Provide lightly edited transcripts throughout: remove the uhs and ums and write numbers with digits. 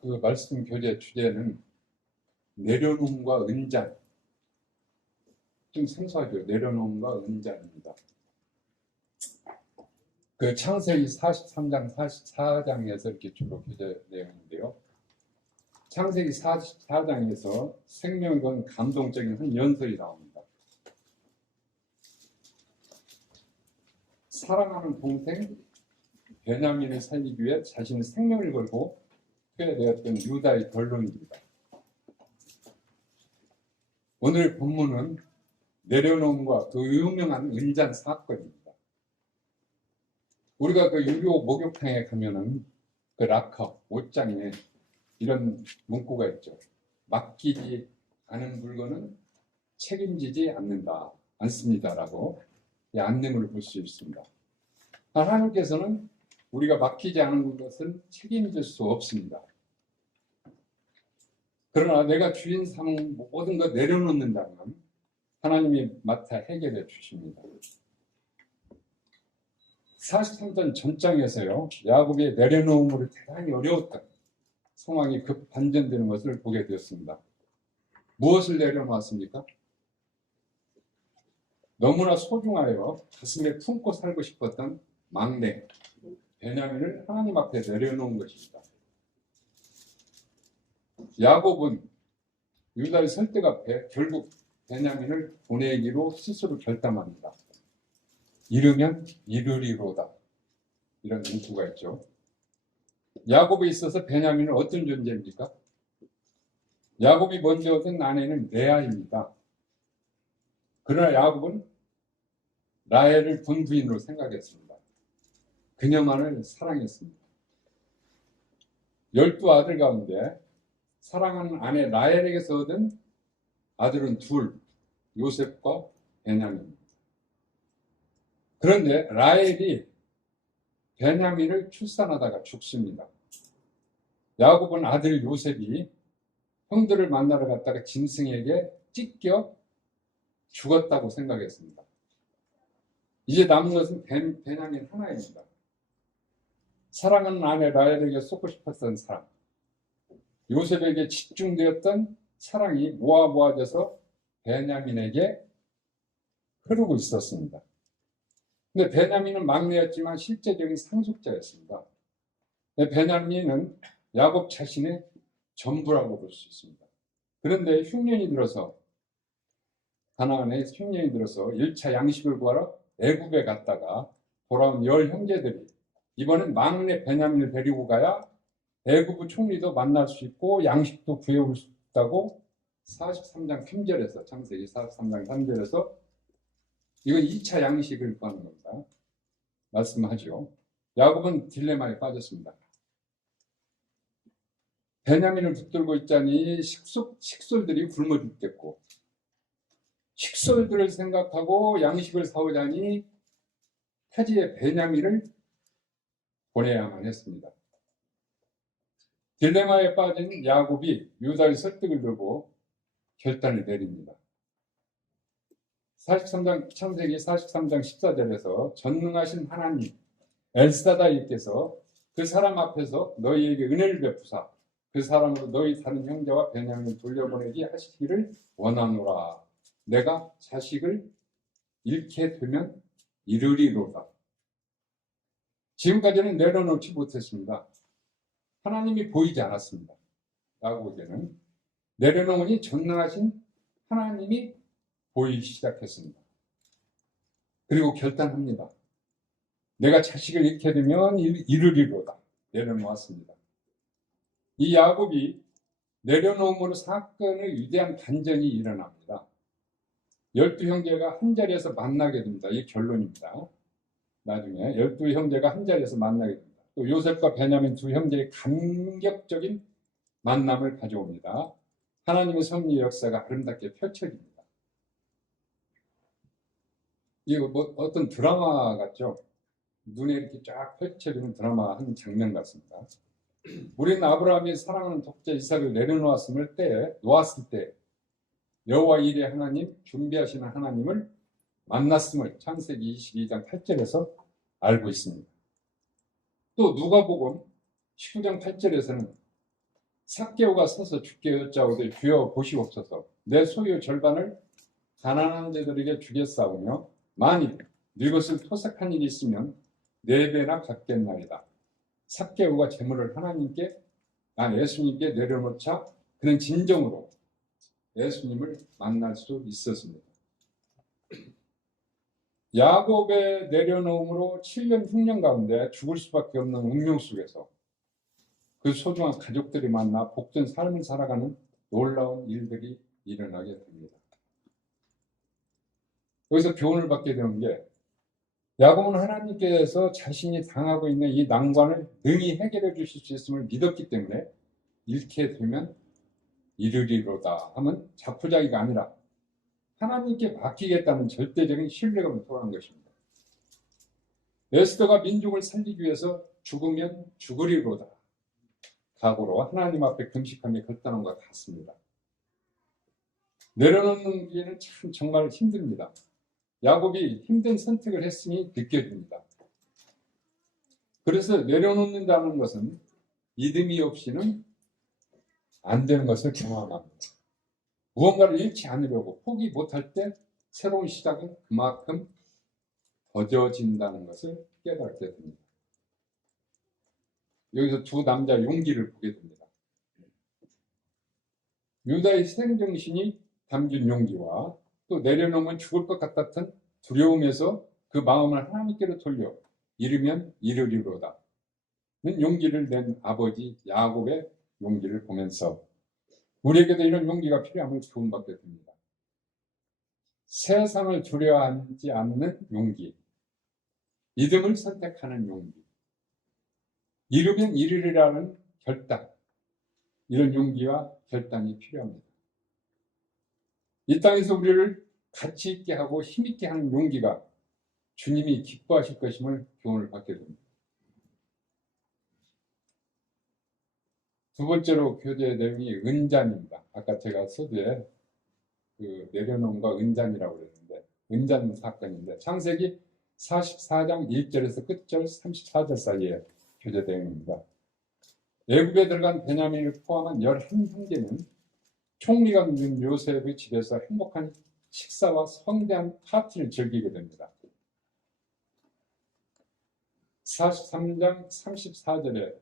그 말씀 교재 주제는 내려놓음과 은잔. 좀 생소하죠. 내려놓음과 은잔입니다. 그 창세기 43장, 44장에서 이렇게 주로 교재 내용인데요. 창세기 44장에서 생명을 건 감동적인 한 연설이 나옵니다. 사랑하는 동생 베냐민을 살리기 위해 자신의 생명을 걸고 투여되었던 유다의 결론입니다. 오늘 본문은 내려놓음과 그 유명한 은잔 사건입니다. 우리가 그 유교 목욕탕에 가면은 그 락커, 옷장에 이런 문구가 있죠. 맡기지 않은 물건은 책임지지 않습니다라고 이 안내문을 볼 수 있습니다. 하나님께서는 우리가 맡기지 않은 것은 책임질 수 없습니다. 그러나 내가 주인 삼은 모든 것 내려놓는다면 하나님이 맡아 해결해 주십니다. 43전 전장에서요, 야곱의 내려놓음으로 대단히 어려웠던 상황이 급 반전되는 것을 보게 되었습니다. 무엇을 내려놓았습니까? 너무나 소중하여 가슴에 품고 살고 싶었던 막내 베냐민을 하나님 앞에 내려놓은 것입니다. 야곱은 유다의 설득 앞에 결국 베냐민을 보내기로 스스로 결단합니다. 이르면 이르리로다. 이런 문구가 있죠. 야곱에 있어서 베냐민은 어떤 존재입니까? 야곱이 먼저 얻은 아내는 레아입니다. 그러나 야곱은 라헬을 본부인으로 생각했습니다. 그녀만을 사랑했습니다. 12아들 가운데 사랑하는 아내 라헬에게서 얻은 아들은 둘, 요셉과 베냐민입니다. 그런데 라헬이 베냐민을 출산하다가 죽습니다. 야곱은 아들 요셉이 형들을 만나러 갔다가 짐승에게 찢겨 죽었다고 생각했습니다. 이제 남은 것은 베냐민 하나입니다. 사랑하는 아내 라헬에게 쏟고 싶었던 사랑, 요셉에게 집중되었던 사랑이 모아져서 베냐민에게 흐르고 있었습니다. 근데 베냐민은 막내였지만 실제적인 상속자였습니다. 베냐민은 야곱 자신의 전부라고 볼 수 있습니다. 그런데 흉년이 들어서 가나안에 흉년이 들어서 1차 양식을 구하러 애굽에 갔다가 돌아온 10 형제들이 이번엔 막내 베냐민을 데리고 가야 애굽의 총리도 만날 수 있고 양식도 구해올 수 있다고 43장 3절에서 창세기 43장 3절에서 이건 2차 양식을 구하는 겁니다. 말씀하죠. 야곱은 딜레마에 빠졌습니다. 베냐민을 붙들고 있자니 식솔들이 굶어 죽겠고 식솔들을 생각하고 양식을 사오자니 타지에 베냐민을 보내야만 했습니다. 딜레마에 빠진 야곱이 유다의 설득을 두고 결단을 내립니다. 43장 창세기 43장 14절에서 전능하신 하나님 엘사다이께서 그 사람 앞에서 너희에게 은혜를 베푸사 그 사람으로 너희 다른 형제와 베냐민을 돌려보내기 하시기를 원하노라. 내가 자식을 잃게 되면 이르리로다. 지금까지는 내려놓지 못했습니다. 하나님이 보이지 않았습니다. 야곱에게는 내려놓으니 전능하신 하나님이 보이기 시작했습니다. 그리고 결단합니다. 내가 자식을 잃게 되면 이르리로다. 내려놓았습니다. 이 야곱이 내려놓음으로 사건의 위대한 반전이 일어납니다. 12형제가 한 자리에서 만나게 됩니다. 이게 결론입니다. 나중에 12형제가 한 자리에서 만나게 됩니다. 또 요셉과 베냐민 두 형제의 감격적인 만남을 가져옵니다. 하나님의 섭리의 역사가 아름답게 펼쳐집니다. 이거 어떤 드라마 같죠? 눈에 이렇게 쫙 펼쳐지는 드라마 한 장면 같습니다. 우리는 아브라함이 사랑하는 독자 이삭을 내려놓았을 때 여호와 일의 하나님, 준비하시는 하나님을 만났음을 창세기 22장 8절에서 알고 있습니다. 또 누가복음 19장 8절에서는 삭개오가 서서 주께 여짜오되 주여 보시옵소서. 내 소유 절반을 가난한 자들에게 주겠사오며 만일 네 것을 토색한 일이 있으면 4배나 갚겠나이다. 삭개오가 재물을 하나님께 예수님께 내려놓자 그는 진정으로 예수님을 만날 수 있었습니다. 야곱의 내려놓음으로 7년 흉년 가운데 죽을 수밖에 없는 운명 속에서 그 소중한 가족들이 만나 복된 삶을 살아가는 놀라운 일들이 일어나게 됩니다. 여기서 교훈을 받게 되는 게 야곱은 하나님께서 자신이 당하고 있는 이 난관을 능히 해결해 주실 수 있음을 믿었기 때문에 잃게 되면 이르리로다 하면 자포자기가 아니라 하나님께 맡기겠다는 절대적인 신뢰감을 토로한 것입니다. 에스더가 민족을 살리기 위해서 죽으면 죽으리로다 각오로 하나님 앞에 금식하며 결단한 것 같습니다. 내려놓는 길은 참 정말 힘듭니다. 야곱이 힘든 선택을 했으니 느껴집니다. 그래서 내려놓는다는 것은 믿음이 없이는 안 되는 것을 경험합니다. 무언가를 잃지 않으려고 포기 못할 때 새로운 시작은 그만큼 더뎌진다는 것을 깨닫게 됩니다. 여기서 두 남자의 용기를 보게 됩니다. 유다의 희생정신이 담긴 용기와 또 내려놓으면 죽을 것 같았던 두려움에서 그 마음을 하나님께로 돌려 이르면 이르리로다 는 용기를 낸 아버지 야곱의 용기를 보면서 우리에게도 이런 용기가 필요함을 교훈받게 됩니다. 세상을 두려워하지 않는 용기, 믿음을 선택하는 용기, 이루면 이르리라는 결단, 이런 용기와 결단이 필요합니다. 이 땅에서 우리를 가치 있게 하고 힘있게 하는 용기가 주님이 기뻐하실 것임을 교훈을 받게 됩니다. 두 번째로 교제의 내용이 은잔입니다. 아까 제가 서두에 그 내려놓음과 은잔이라고 그랬는데 은잔 사건인데 창세기 44장 1절에서 끝절 34절 사이에 교제 내용입니다. 애굽에 들어간 베냐민을 포함한 11형제는 총리가 누린 요셉의 집에서 행복한 식사와 성대한 파티를 즐기게 됩니다. 43장 34절에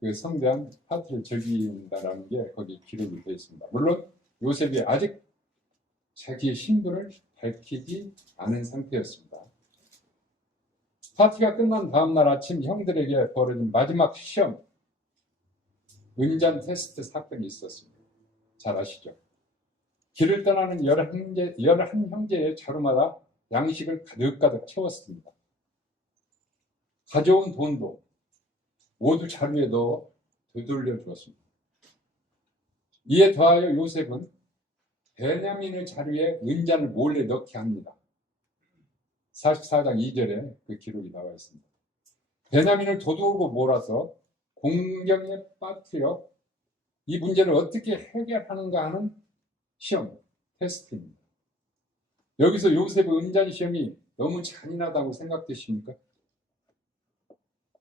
그 성대한 파티를 즐긴다라는 게 거기 기록이 되어 있습니다. 물론 요셉이 아직 자기의 신분을 밝히지 않은 상태였습니다. 파티가 끝난 다음날 아침 형들에게 벌어진 마지막 시험, 은잔 테스트 사건이 있었습니다. 잘 아시죠? 길을 떠나는 11형제의 자루마다 양식을 가득가득 채웠습니다. 가져온 돈도 모두 자루에 넣어 되돌려 주었습니다. 이에 더하여 요셉은 베냐민의 자루에 은잔을 몰래 넣게 합니다. 44장 2절에 그 기록이 나와 있습니다. 베냐민을 도둑으로 몰아서 공경에 빠뜨려 이 문제를 어떻게 해결하는가 하는 시험, 테스트입니다. 여기서 요셉의 은잔 시험이 너무 잔인하다고 생각되십니까?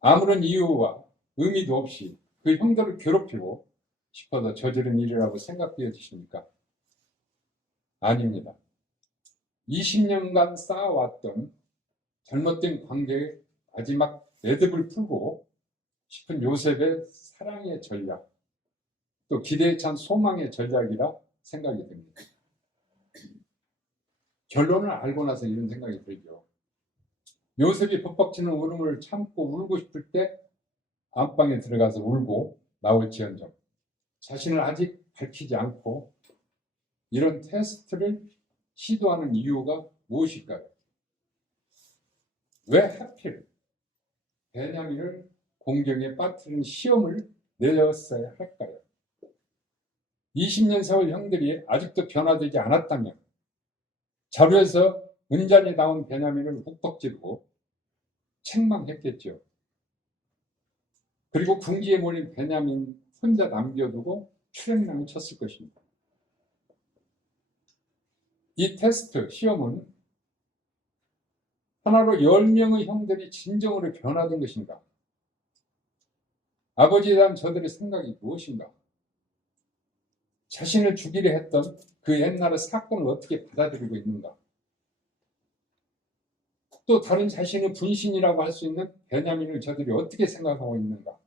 아무런 이유와 의미도 없이 그 형들을 괴롭히고 싶어서 저지른 일이라고 생각되어지십니까? 아닙니다. 20년간 쌓아왔던 잘못된 관계의 마지막 매듭을 풀고 싶은 요셉의 사랑의 전략, 또 기대에 찬 소망의 전략이라 생각이 됩니다. 결론을 알고 나서 이런 생각이 들죠. 요셉이 벅벅치는 울음을 참고 울고 싶을 때 안방에 들어가서 울고 나올지언정 자신을 아직 밝히지 않고 이런 테스트를 시도하는 이유가 무엇일까요? 왜 하필 베냐민을 공경에 빠뜨리는 시험을 내렸어야 할까요? 20년 세월 형들이 아직도 변화되지 않았다면 자루에서 은잔이 나온 베냐민을 훅퍽 찌르고 책망했겠죠. 그리고 궁지에 몰린 베냐민 혼자 남겨두고 출행랑을 쳤을 것입니다. 이 테스트, 시험은 하나로 10명의 형들이 진정으로 변화된 것인가? 아버지에 대한 저들의 생각이 무엇인가? 자신을 죽이려 했던 그 옛날의 사건을 어떻게 받아들이고 있는가? 또 다른 자신의 분신이라고 할 수 있는 베냐민을 저들이 어떻게 생각하고 있는가?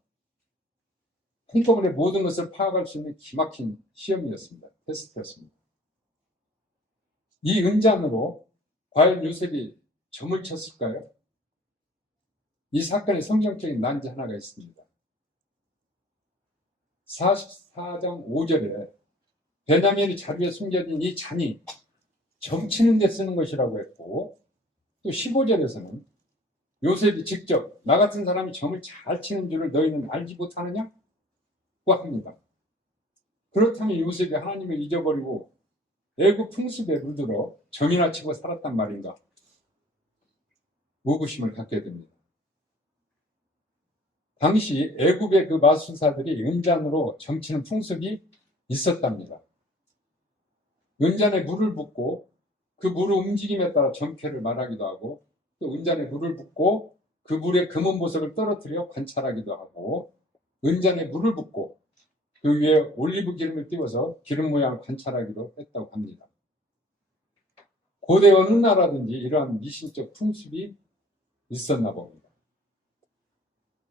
한꺼번에 모든 것을 파악할 수 있는 기막힌 시험이었습니다. 테스트였습니다. 이 은잔으로 과연 요셉이 점을 쳤을까요? 이 사건의 성경적인 난지 하나가 있습니다. 44장 5절에 베냐민의 자리에 숨겨진 이 잔이 점치는 데 쓰는 것이라고 했고, 또 15절에서는 요셉이 직접 나 같은 사람이 점을 잘 치는 줄을 너희는 알지 못하느냐고 합니다. 그렇다면 요셉이 하나님을 잊어버리고 애굽 풍습에 물들어 점이나 치고 살았단 말인가? 의구심을 갖게 됩니다. 당시 애굽의 그 마술사들이 은잔으로 점치는 풍습이 있었답니다. 은잔에 물을 붓고 그 물의 움직임에 따라 점괘를 말하기도 하고, 또 은잔에 물을 붓고 그 물에 금은 보석을 떨어뜨려 관찰하기도 하고, 은잔에 물을 붓고 그 위에 올리브 기름을 띄워서 기름 모양을 관찰하기도 했다고 합니다. 고대 어느 나라든지 이러한 미신적 풍습이 있었나 봅니다.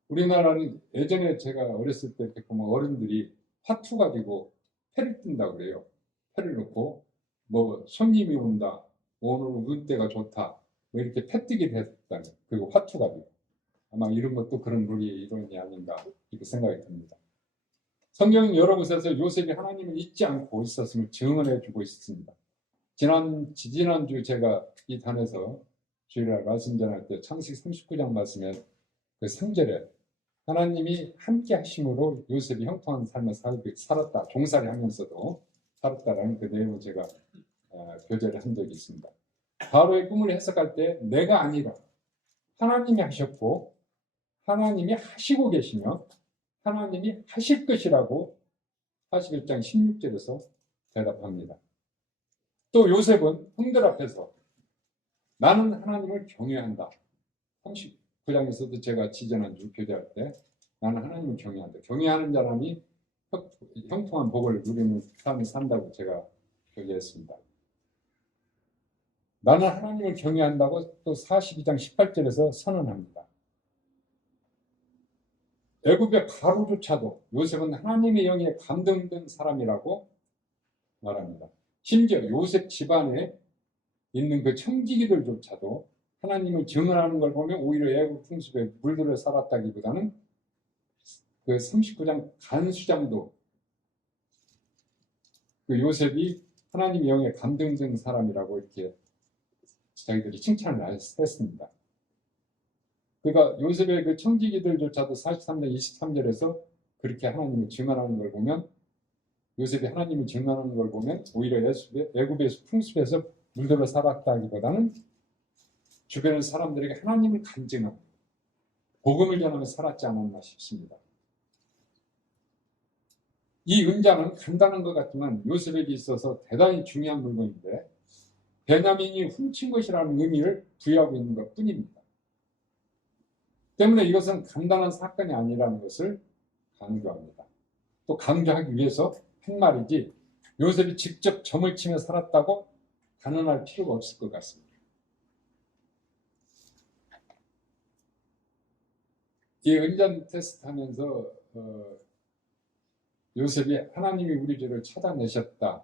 우리나라는 예전에 제가 어렸을 때 보면 어른들이 화투 가지고 패를 뜬다고 그래요. 패를 놓고 뭐 손님이 온다, 오늘 운때가 좋다, 뭐 이렇게 패뜨기를 했다는, 그리고 화투 가지고 아마 이런 것도 그런 룰이 이론이 아닌가 이렇게 생각이 듭니다. 성경 여러 곳에서 요셉이 하나님을 잊지 않고 있었음을 증언해 주고 있습니다. 지난주 제가 이 단에서 주일날 말씀 전할 때 창세기 39장 말씀에 그 3절에 하나님이 함께 하심으로 요셉이 형통한 삶을 살았다, 종살이 하면서도 살았다라는 그 내용을 제가 교제를 한 적이 있습니다. 바로의 꿈을 해석할 때 내가 아니라 하나님이 하셨고 하나님이 하시고 계시며 하나님이 하실 것이라고 41장 16절에서 대답합니다. 또 요셉은 형들 앞에서 나는 하나님을 경외한다. 39장에서도 제가 지지난주 교제할 때 나는 하나님을 경외한다. 경외하는 사람이 형통한 복을 누리는 삶을 산다고 제가 교제했습니다. 나는 하나님을 경외한다고 또 42장 18절에서 선언합니다. 애굽의 바로조차도 요셉은 하나님의 영에 감동된 사람이라고 말합니다. 심지어 요셉 집안에 있는 그 청지기들조차도 하나님을 증언하는 걸 보면 오히려 애굽 풍습에 물들어 살았다기보다는 그 39장 간수장도 그 요셉이 하나님의 영에 감동된 사람이라고 이렇게 자기들이 칭찬을 했습니다. 그러니까 요셉의 그 청지기들조차도 43장 23절에서 그렇게 하나님을 증언하는 걸 보면, 요셉이 하나님을 증언하는 걸 보면 오히려 애굽의 풍습에서 물들어 살았다기보다는 주변의 사람들에게 하나님을 간증하고 복음을 전하며 살았지 않았나 싶습니다. 이 은장은 간단한 것 같지만 요셉에게 있어서 대단히 중요한 물건인데 베냐민이 훔친 것이라는 의미를 부여하고 있는 것 뿐입니다. 때문에 이것은 간단한 사건이 아니라는 것을 강조합니다. 또 강조하기 위해서 한 말이지 요셉이 직접 점을 치며 살았다고 단언할 필요가 없을 것 같습니다. 이 은잔 테스트 하면서 요셉이 하나님이 우리 죄를 찾아내셨다.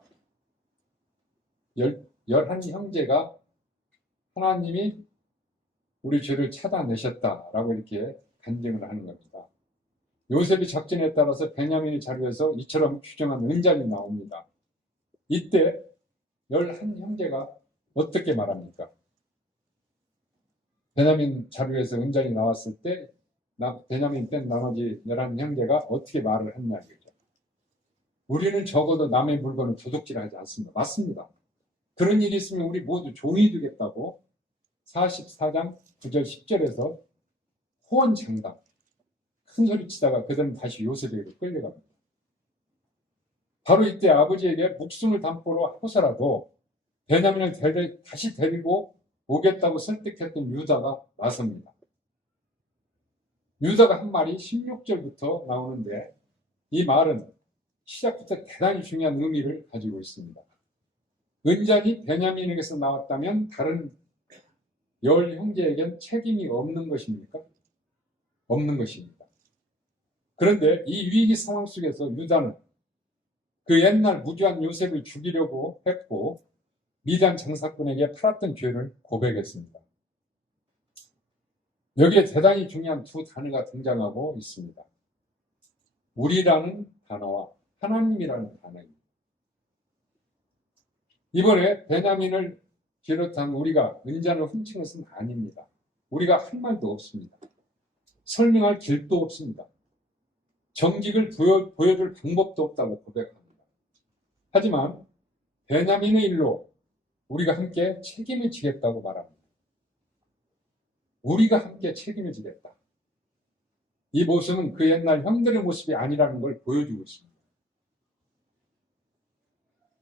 11 형제가 하나님이 우리 죄를 찾아내셨다라고 이렇게 간증을 하는 겁니다. 요셉의 작전에 따라서 베냐민의 자리에서 이처럼 규정한 은잔이 나옵니다. 이때 11 형제가 어떻게 말합니까? 베냐민 자리에서 은잔이 나왔을 때 베냐민 뺀 나머지 11 형제가 어떻게 말을 했냐 이거죠. 우리는 적어도 남의 물건을 도둑질하지 않습니다. 맞습니다. 그런 일이 있으면 우리 모두 종이 되겠다고 44장 9절 10절에서 호언장담 큰 소리 치다가 그들은 다시 요셉에게 끌려갑니다. 바로 이때 아버지에게 목숨을 담보로 하고서라도 베냐민을 다시 데리고 오겠다고 설득했던 유다가 나섭니다. 유다가 한 말이 16절부터 나오는데 이 말은 시작부터 대단히 중요한 의미를 가지고 있습니다. 은잔이 베냐민에게서 나왔다면 다른 열 형제에겐 책임이 없는 것입니까? 없는 것입니다. 그런데 이 위기 상황 속에서 유다는 그 옛날 무주한 요셉을 죽이려고 했고 미디안 장사꾼에게 팔았던 죄를 고백했습니다. 여기에 대단히 중요한 두 단어가 등장하고 있습니다. 우리라는 단어와 하나님이라는 단어입니다. 이번에 베냐민을 비롯한 우리가 은잔을 훔친 것은 아닙니다. 우리가 할 말도 없습니다. 설명할 길도 없습니다. 정직을 보여줄 방법도 없다고 고백합니다. 하지만 베냐민의 일로 우리가 함께 책임을 지겠다고 말합니다. 우리가 함께 책임을 지겠다. 이 모습은 그 옛날 형들의 모습이 아니라는 걸 보여주고 있습니다.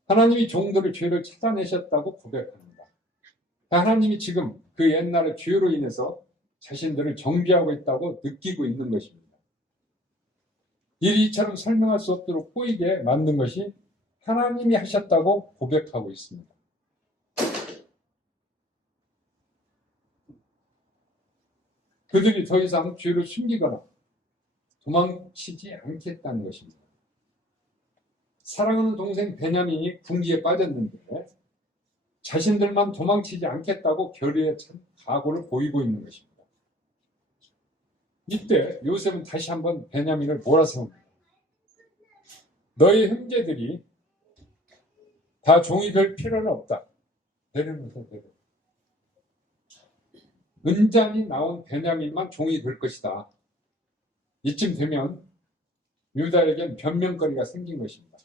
하나님이 종들의 죄를 찾아내셨다고 고백합니다. 하나님이 지금 그 옛날의 죄로 인해서 자신들을 정비하고 있다고 느끼고 있는 것입니다. 일이 이처럼 설명할 수 없도록 보이게 만든 것이 하나님이 하셨다고 고백하고 있습니다. 그들이 더 이상 죄를 숨기거나 도망치지 않겠다는 것입니다. 사랑하는 동생 베냐민이 궁지에 빠졌는데 자신들만 도망치지 않겠다고 결의에 찬 각오를 보이고 있는 것입니다. 이때 요셉은 다시 한번 베냐민을 몰아세웁니다. 너희 형제들이 다 종이 될 필요는 없다. 내려놓으세요. 은잔이 나온 베냐민만 종이 될 것이다. 이쯤 되면 유다에겐 변명거리가 생긴 것입니다.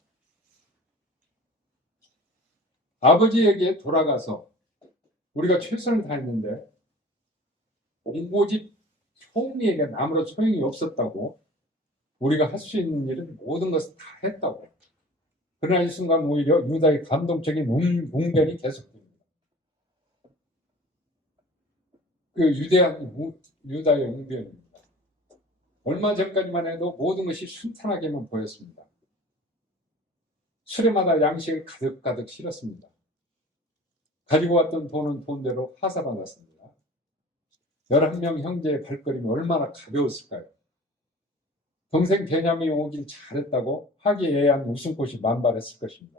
아버지에게 돌아가서 우리가 최선을 다했는데 옹고집 총리에게 아무런 소용이 없었다고 우리가 할 수 있는 일은 모든 것을 다 했다고. 그러나 이 순간 오히려 유다의 감동적인 웅변이 계속됩니다. 그 유다의 웅변입니다. 얼마 전까지만 해도 모든 것이 순탄하게만 보였습니다. 수레마다 양식을 가득가득 실었습니다. 가지고 왔던 돈은 돈대로 하사받았습니다. 11명 형제의 발걸음이 얼마나 가벼웠을까요? 동생 베냐민이 오길 잘했다고 화기애애한 웃음꽃이 만발했을 것입니다.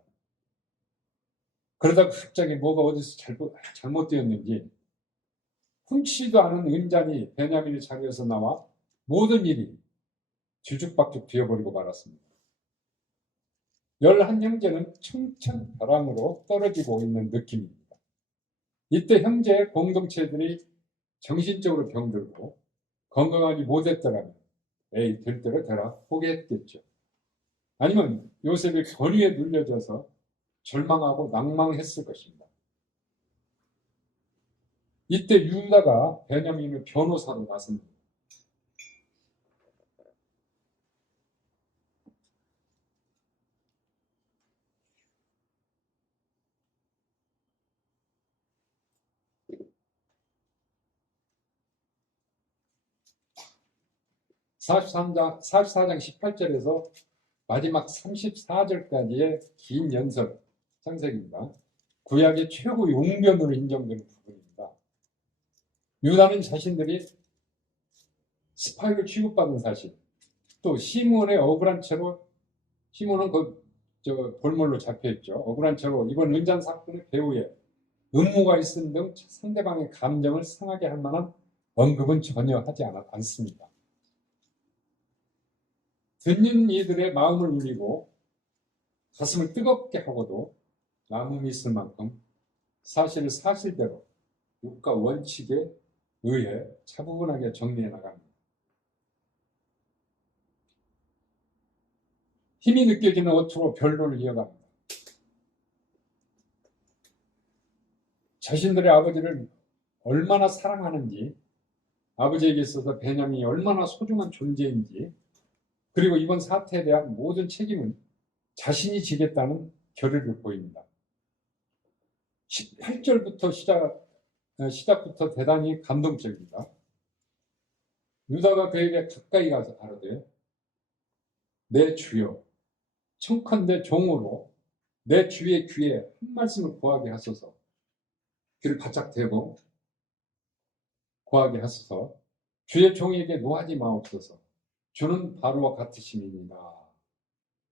그러다가 갑자기 뭐가 어디서 잘못되었는지 훔치지도 않은 은잔이 베냐민의 자리에서 나와 모든 일이 뒤죽박죽 되어버리고 말았습니다. 11형제는 청천벼랑으로 떨어지고 있는 느낌입니다. 이때 형제의 공동체들이 정신적으로 병들고 건강하지 못했더라면 에이 될 대로 되라 포기했겠죠. 아니면 요셉의 권위에 눌려져서 절망하고 낭망했을 것입니다. 이때 유다가 베냐민의 변호사로 나섭니다. (44장) 18절에서 마지막 34절까지의 긴 연설 창세기입니다. 구약의 최고 용변으로 인정되는 부분입니다. 유다는 자신들이 스파이를 취급받은 사실, 또 시몬의 억울한 채로, 시몬은 볼몰로 잡혀있죠. 억울한 채로 이번 은잔 사건의 배후에 음모가 있은 등 상대방의 감정을 상하게 할 만한 언급은 전혀 하지 않습니다. 듣는 이들의 마음을 울리고 가슴을 뜨겁게 하고도 남음이 있을 만큼 사실을 사실대로 육가 원칙에 의해 차분하게 정리해 나갑니다. 힘이 느껴지는 어투로 변론을 이어갑니다. 자신들의 아버지를 얼마나 사랑하는지, 아버지에게 있어서 베냐민이 얼마나 소중한 존재인지, 그리고 이번 사태에 대한 모든 책임은 자신이 지겠다는 결의를 보입니다. 18절부터 시작부터 대단히 감동적입니다. 유다가 그에게 가까이 가서 가로되 내 주여 청컨대 종으로 내 주의 귀에 한 말씀을 구하게 하소서. 귀를 바짝 대고 구하게 하소서. 주의 종에게 노하지 마옵소서. 주는 바로와 같으심입니다.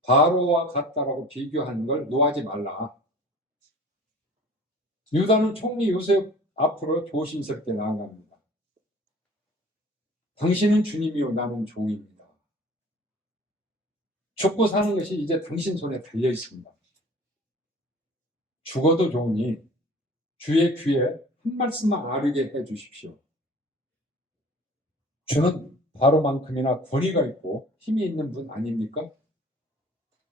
바로와 같다라고 비교하는 걸 노하지 말라. 유다는 총리 요셉 앞으로 조심스럽게 나아갑니다. 당신은 주님이요 나는 종입니다. 죽고 사는 것이 이제 당신 손에 달려 있습니다. 죽어도 좋으니 주의 귀에 한 말씀만 아르게 해 주십시오. 주는 바로만큼이나 권위가 있고 힘이 있는 분 아닙니까?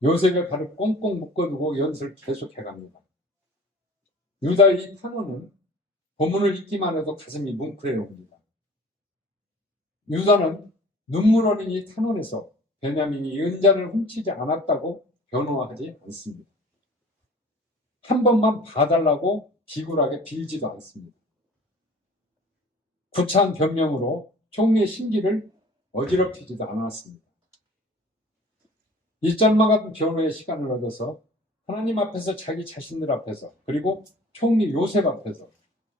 요셉의 발을 꽁꽁 묶어두고 연설을 계속해 갑니다. 유다의 이 탄원은 본문을 읽기만 해도 가슴이 뭉클해 옵니다. 유다는 눈물 어린 이 탄원에서 베냐민이 은잔을 훔치지 않았다고 변호하지 않습니다. 한 번만 봐달라고 비굴하게 빌지도 않습니다. 구차한 변명으로 총리의 심기를 어지럽히지도 않았습니다. 이 짤마 같은 변호의 시간을 얻어서 하나님 앞에서 자기 자신들 앞에서 그리고 총리 요셉 앞에서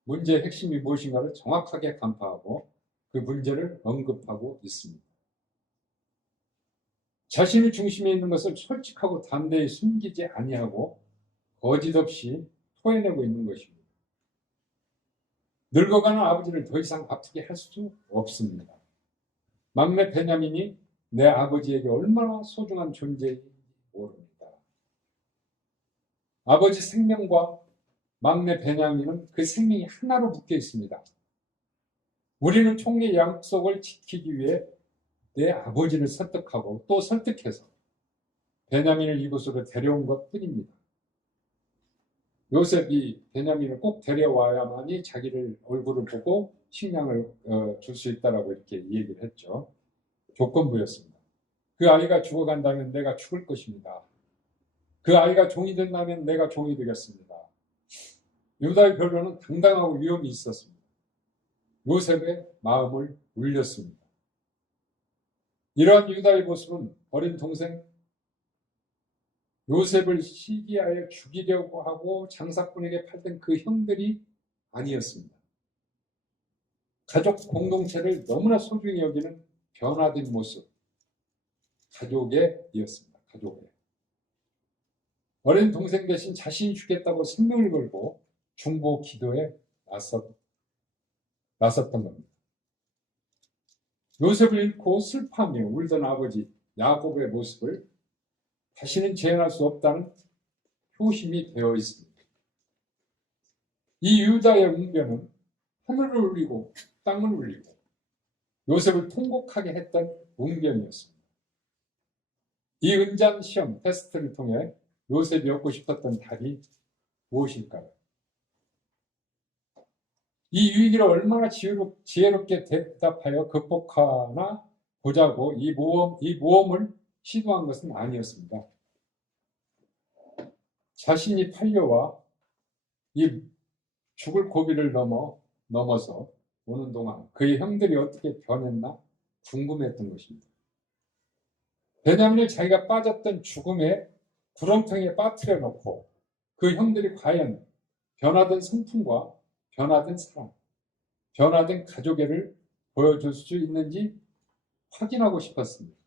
문제의 핵심이 무엇인가를 정확하게 간파하고 그 문제를 언급하고 있습니다. 자신의 중심에 있는 것을 솔직하고 담대히 숨기지 아니하고 거짓 없이 토해내고 있는 것입니다. 늙어가는 아버지를 더 이상 아프게 할 수 없습니다. 막내 베냐민이 내 아버지에게 얼마나 소중한 존재인지 모릅니다. 아버지 생명과 막내 베냐민은 그 생명이 하나로 묶여 있습니다. 우리는 총리의 약속을 지키기 위해 내 아버지를 설득하고 또 설득해서 베냐민을 이곳으로 데려온 것 뿐입니다. 요셉이 베냐민을 꼭 데려와야만이 자기를 얼굴을 보고 식량을 줄 수 있다라고 이렇게 얘기를 했죠. 조건부였습니다. 그 아이가 죽어간다면 내가 죽을 것입니다. 그 아이가 종이 된다면 내가 종이 되겠습니다. 유다의 변론은 당당하고 위험이 있었습니다. 요셉의 마음을 울렸습니다. 이러한 유다의 모습은 어린 동생 요셉을 시기하여 죽이려고 하고 장사꾼에게 팔던 그 형들이 아니었습니다. 가족 공동체를 너무나 소중히 여기는 변화된 모습, 가족애이었습니다. 가족애. 어린 동생 대신 자신이 죽겠다고 생명을 걸고 중보 기도에 나섰던 겁니다. 요셉을 잃고 슬퍼하며 울던 아버지 야곱의 모습을 다시는 재현할 수 없다는 효심이 되어 있습니다. 이 유다의 웅변은 하늘을 울리고 땅을 울리고 요셉을 통곡하게 했던 웅변이었습니다. 이 은잔 시험 테스트를 통해 요셉이 얻고 싶었던 답이 무엇일까요? 이 위기를 얼마나 지혜롭게 대답하여 극복하나 보자고 이 모험을 시도한 것은 아니었습니다. 자신이 팔려와 이 죽을 고비를 넘어서 오는 동안 그의 형들이 어떻게 변했나 궁금했던 것입니다. 베냐민을 자기가 빠졌던 죽음의 구렁텅이에 빠뜨려 놓고 그 형들이 과연 변화된 성품과 변화된 사랑, 변화된 가족애를 보여줄 수 있는지 확인하고 싶었습니다.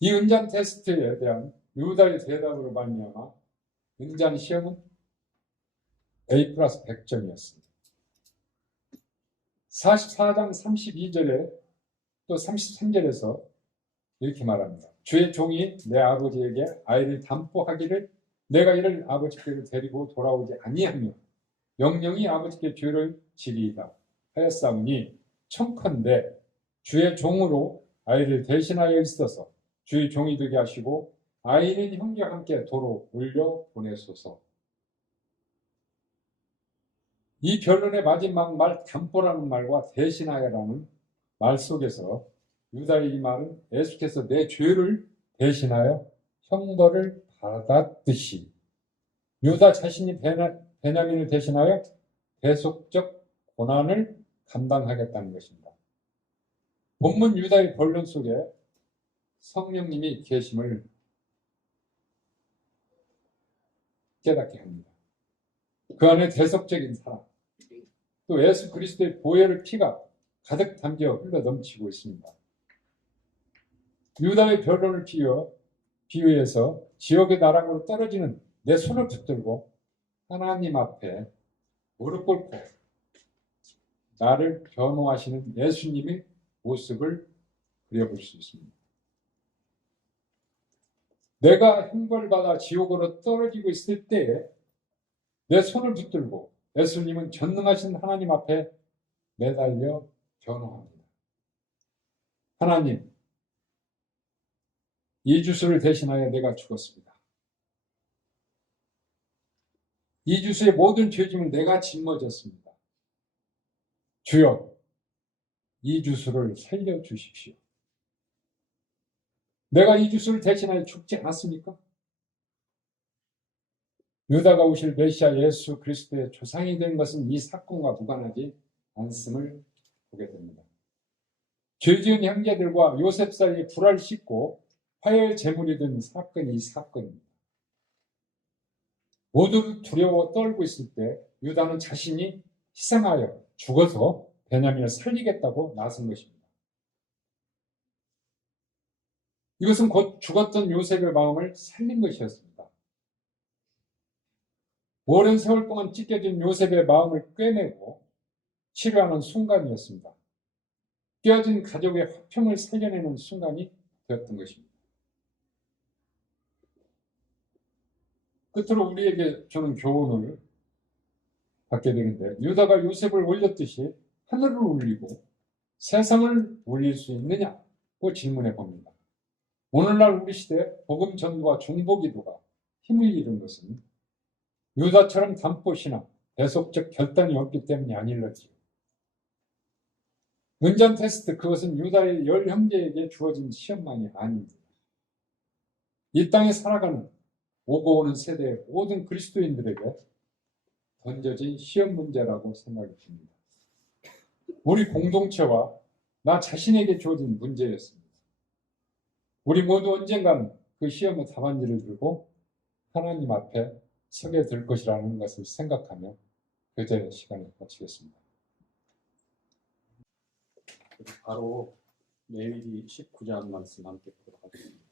이 은잔 테스트에 대한 유다의 대답으로 말미암아 은잔 시험은 A 플러스 100점이었습니다. 44장 32절에 또 33절에서 이렇게 말합니다. 주의 종이 내 아버지에게 아이를 담보하기를 내가 이를 아버지께로 데리고 돌아오지 아니하며 영영이 아버지께 죄를 지리이다 하였사오니 청컨대 주의 종으로 아이를 대신하여 있어서 주의 종이 되게 하시고 아이는 형제와 함께 도로 올려 보내소서. 이 변론의 마지막 말 담보라는 말과 대신하여라는 말 속에서 유다의 이 말은 예수께서 내 죄를 대신하여 형벌을 받았듯이 유다 자신이 베냐민을 대신하여 대속적 고난을 감당하겠다는 것입니다. 본문 유다의 변론 속에 성령님이 계심을 깨닫게 합니다. 그 안에 대속적인 사랑, 또 예수 그리스도의 보혈의 피가 가득 담겨 흘러 넘치고 있습니다. 유다의 변론을 비유해서 지옥의 나락으로 떨어지는 내 손을 붙들고 하나님 앞에 무릎 꿇고 나를 변호하시는 예수님의 모습을 그려볼 수 있습니다. 내가 형벌받아 지옥으로 떨어지고 있을 때에 내 손을 붙들고 예수님은 전능하신 하나님 앞에 매달려 변호합니다. 하나님, 이주수를 대신하여 내가 죽었습니다. 이주수의 모든 죄짐을 내가 짊어졌습니다. 주여, 이주수를 살려주십시오. 내가 이주수를 대신하여 죽지 않았습니까? 유다가 오실 메시아 예수 그리스도의 조상이 된 것은 이 사건과 무관하지 않음을 보게 됩니다. 죄지은 형제들과 요셉 사이에 불화를 싣고 화해의 제물이 된 사건이 이 사건입니다. 모두 두려워 떨고 있을 때 유다는 자신이 희생하여 죽어서 베냐민을 살리겠다고 나선 것입니다. 이것은 곧 죽었던 요셉의 마음을 살린 것이었습니다. 오랜 세월 동안 찢겨진 요셉의 마음을 꿰매고 치료하는 순간이었습니다. 깨어진 가족의 화평을 살려내는 순간이 되었던 것입니다. 끝으로 우리에게 저는 교훈을 받게 되는데, 유다가 요셉을 올렸듯이 하늘을 울리고 세상을 울릴 수 있느냐고 질문해 봅니다. 오늘날 우리 시대 복음 전도와 중보 기도가 힘을 잃은 것은 유다처럼 담보시나 대속적 결단이 없기 때문이 아닐런지. 은전 테스트, 그것은 유다의 10형제에게 주어진 시험만이 아닙니다. 이 땅에 살아가는 오고 오는 세대의 모든 그리스도인들에게 던져진 시험 문제라고 생각이 듭니다. 우리 공동체와 나 자신에게 주어진 문제였습니다. 우리 모두 언젠가는 그 시험의 답안지를 들고 하나님 앞에 서게 될 것이라는 것을 생각하며 교제 시간을 마치겠습니다. 바로 레위기 19장 말씀 함께 보도록 하겠습니다.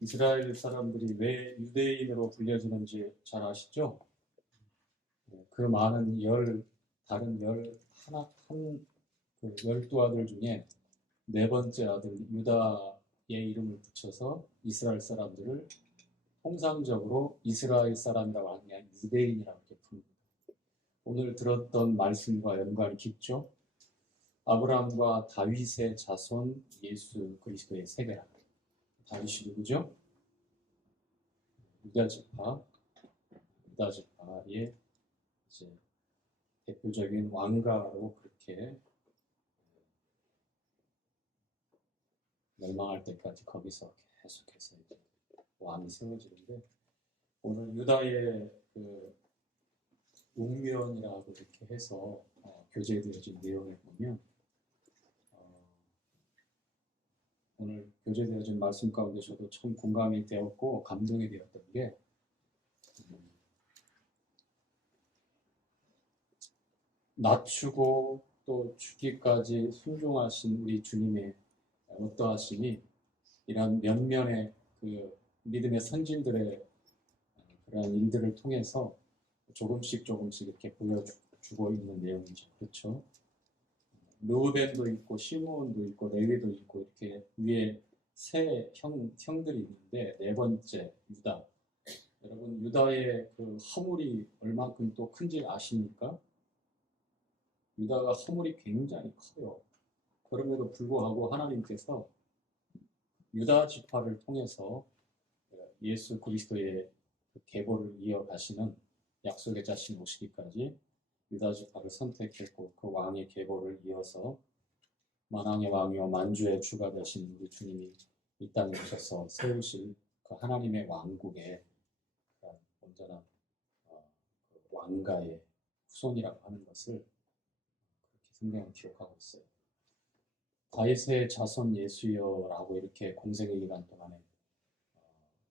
이스라엘 사람들이 왜 유대인으로 불려지는지 잘 아시죠? 그 많은 다른 12아들 중에 네 번째 아들 유다의 이름을 붙여서 이스라엘 사람들을 통상적으로 이스라엘 사람이라고 하는 게 아니라 유대인이라고 이렇게 부릅니다. 오늘 들었던 말씀과 연관이 깊죠? 아브라함과 다윗의 자손 예수 그리스도의 세대라. 다윗이 누구죠? 유다지파의 이제 대표적인 왕가로 그렇게 멸망할 때까지 거기서 계속해서 이제 왕이 세워지는데, 오늘 유다의 그 웅면이라고 이렇게 해서 교제되어진 내용을 보면 오늘 교제되어진 말씀 가운데 저도 참 공감이 되었고 감동이 되었던 게, 낮추고 또 죽기까지 순종하신 우리 주님의 어떠하심이 이런 면면의 그 믿음의 선진들의 그런 일들을 통해서 조금씩 이렇게 보여주고 있는 내용이죠. 그렇죠? 르우벤도 있고 시므온도 있고 레위도 있고 이렇게 위에 세 형들이 있는데, 네 번째 유다. 여러분, 유다의 그 허물이 얼만큼 또 큰지 아십니까? 유다가 허물이 굉장히 커요. 그럼에도 불구하고 하나님께서 유다 지파를 통해서 예수 그리스도의 계보를 이어가시는 약속의 자신 오시기까지 유다 지파를 선택했고, 그 왕의 계보를 이어서 만왕의 왕이요 만주의 주가 되신 우리 주님이 이 땅에 오셔서 세우실 그 하나님의 왕국의 온전한 왕가의 후손이라고 하는 것을 그렇게 성경은 기록하고 있어요. 다윗의 자손 예수여라고 이렇게 공생의 기간 동안에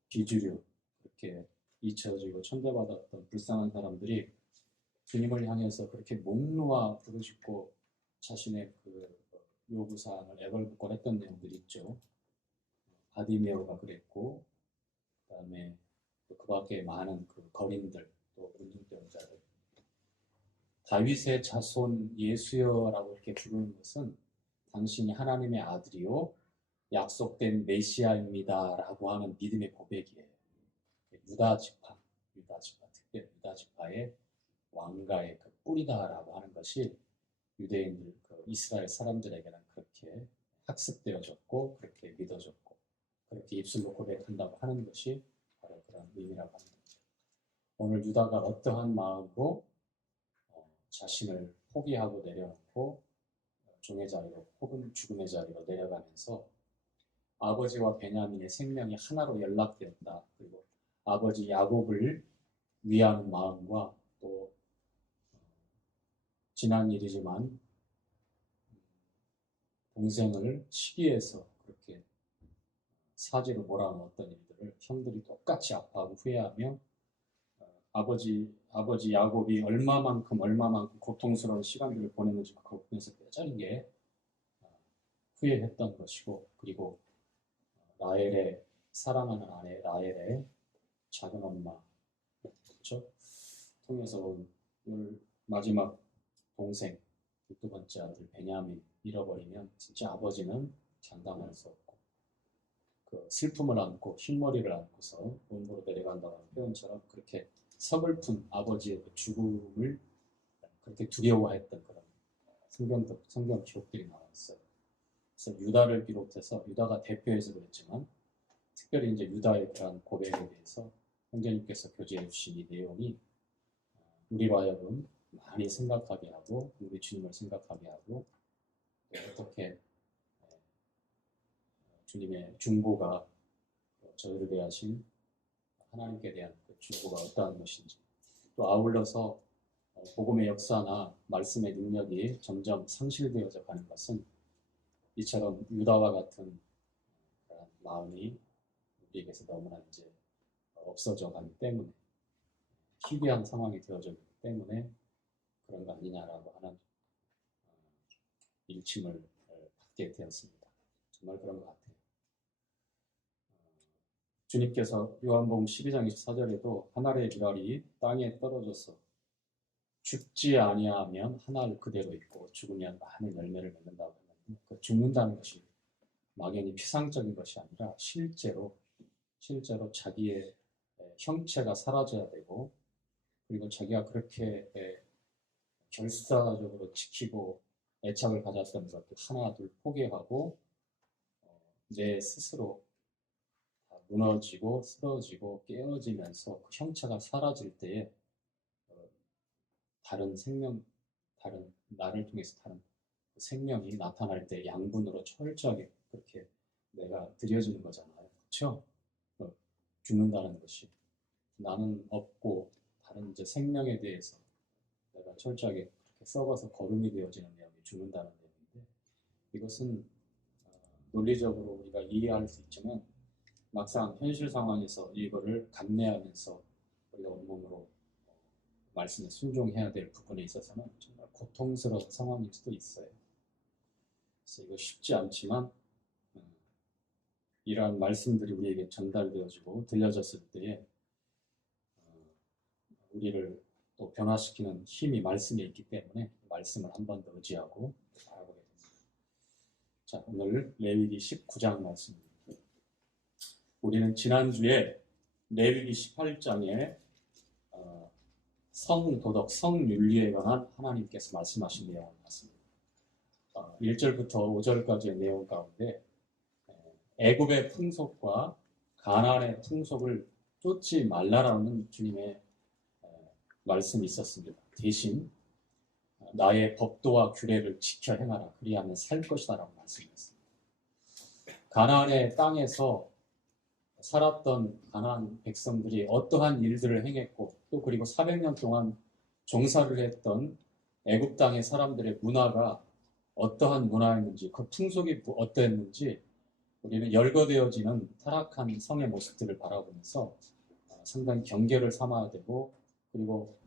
비주류 그렇게 잊혀지고 천대받았던 불쌍한 사람들이 주님을 향해서 그렇게 목 놓아 부르짖고 자신의 그 요구사항을 애걸복걸했던 내용들이 있죠. 바디메오가 그랬고, 그다음에 그 밖에 많은 그 거린들, 또 문둥병자들, 다윗의 자손 예수여라고 이렇게 부르는 것은 당신이 하나님의 아들이요 약속된 메시아입니다라고 하는 믿음의 고백이에요. 유다 지파, 특별히 유다 지파의 왕가의 그 뿌리다라고 하는 것이 유대인들, 그 이스라엘 사람들에게는 그렇게 학습되어졌고, 그렇게 믿어졌고, 그렇게 입술로 고백한다고 하는 것이 바로 그런 의미라고 하는 거죠. 오늘 유다가 어떠한 마음으로 자신을 포기하고 내려놓고 종의 자리로 혹은 죽음의 자리로 내려가면서 아버지와 베냐민의 생명이 하나로 연락되었다. 그리고 아버지 야곱을 위하는 마음과 또 지난 일이지만 동생을 시기해서 그렇게 사지로 몰아넣었던 일들을 형들이 똑같이 아파하고 후회하며 아버지 야곱이 얼마만큼 고통스러운 시간들을 보냈는지 그 부분에서 뼈저린 게 후회했던 것이고, 그리고 라헬의 사랑하는 아내 라헬의 작은 엄마 그렇죠? 통해서 온 마지막 동생 두 번째 아들 베냐민 잃어버리면 진짜 아버지는 장담할 수 없고 그 슬픔을 안고 흰머리를 안고서 본부로 내려간다는 표현처럼 그렇게 서글픈 아버지의 그 죽음을 그렇게 두려워했던 그런 성경 기록들이 나와 있어요. 그래서 유다를 비롯해서 유다가 대표해서 그랬지만 특별히 이제 유다의 그런 고백에 대해서 성경님께서 교제해 주신 이 내용이 우리로 하여금 많이 생각하게 하고 우리 주님을 생각하게 하고 어떻게 주님의 중보가 저희를 대하신 하나님께 대한 그 중보가 어떠한 것인지 또 아울러서 복음의 역사나 말씀의 능력이 점점 상실되어져 가는 것은 이처럼 유다와 같은 그런 마음이 우리에게서 너무나 이제 없어져 가기 때문에 희귀한 상황이 되어져 있기 때문에 그런 거 아니냐라고 하는 일침을 받게 되었습니다. 정말 그런 것 같아요. 주님께서 요한복음 12장 24절에도 하늘의 비랄이 땅에 떨어져서 죽지 아니하면 하늘 그대로 있고 죽으면 많은 열매를 맺는다고 했는데 그 죽는다는 것이 막연히 피상적인 것이 아니라 실제로 자기의 형체가 사라져야 되고 그리고 자기가 그렇게 결사적으로 지키고 애착을 가졌던 것들 하나 둘 포기하고 내 스스로 무너지고 쓰러지고 깨어지면서 그 형체가 사라질 때에 다른 나를 통해서 다른 생명이 나타날 때 양분으로 철저하게 그렇게 내가 들여지는 거잖아요. 그렇죠? 죽는다는 것이 나는 없고 다른 이제 생명에 대해서 내가 철저하게 그렇게 썩어서 거름이 되어지는 내용이 죽는다는 내용인데 이것은 논리적으로 우리가 이해할 수 있지만 막상 현실 상황에서 이거를 감내하면서 우리가 온몸으로 말씀에 순종해야 될 부분에 있어서는 정말 고통스러운 상황일 수도 있어요. 그래서 이거 쉽지 않지만 이러한 말씀들이 우리에게 전달되어지고 들려졌을 때에 우리를 또 변화시키는 힘이 말씀에 있기 때문에 말씀을 한 번 더 의지하고 바라보게 됩니다. 자, 오늘 레위기 19장 말씀입니다. 우리는 지난주에 레위기 18장에 성도덕, 성윤리에 관한 하나님께서 말씀하신 내용을 봤습니다. 1절부터 5절까지의 내용 가운데 애굽의 풍속과 가나안의 풍속을 쫓지 말라라는 주님의 말씀이 있었습니다. 대신 나의 법도와 규례를 지켜 행하라. 그리하면 살 것이다라고 말씀했습니다. 가나안의 땅에서 살았던 가나안 백성들이 어떠한 일들을 행했고 또 그리고 400년 동안 종사를 했던 애굽 땅의 사람들의 문화가 어떠한 문화였는지, 그 풍속이 어떠했는지 우리는 열거되어지는 타락한 성의 모습들을 바라보면서 상당히 경계를 삼아야 되고, 그리고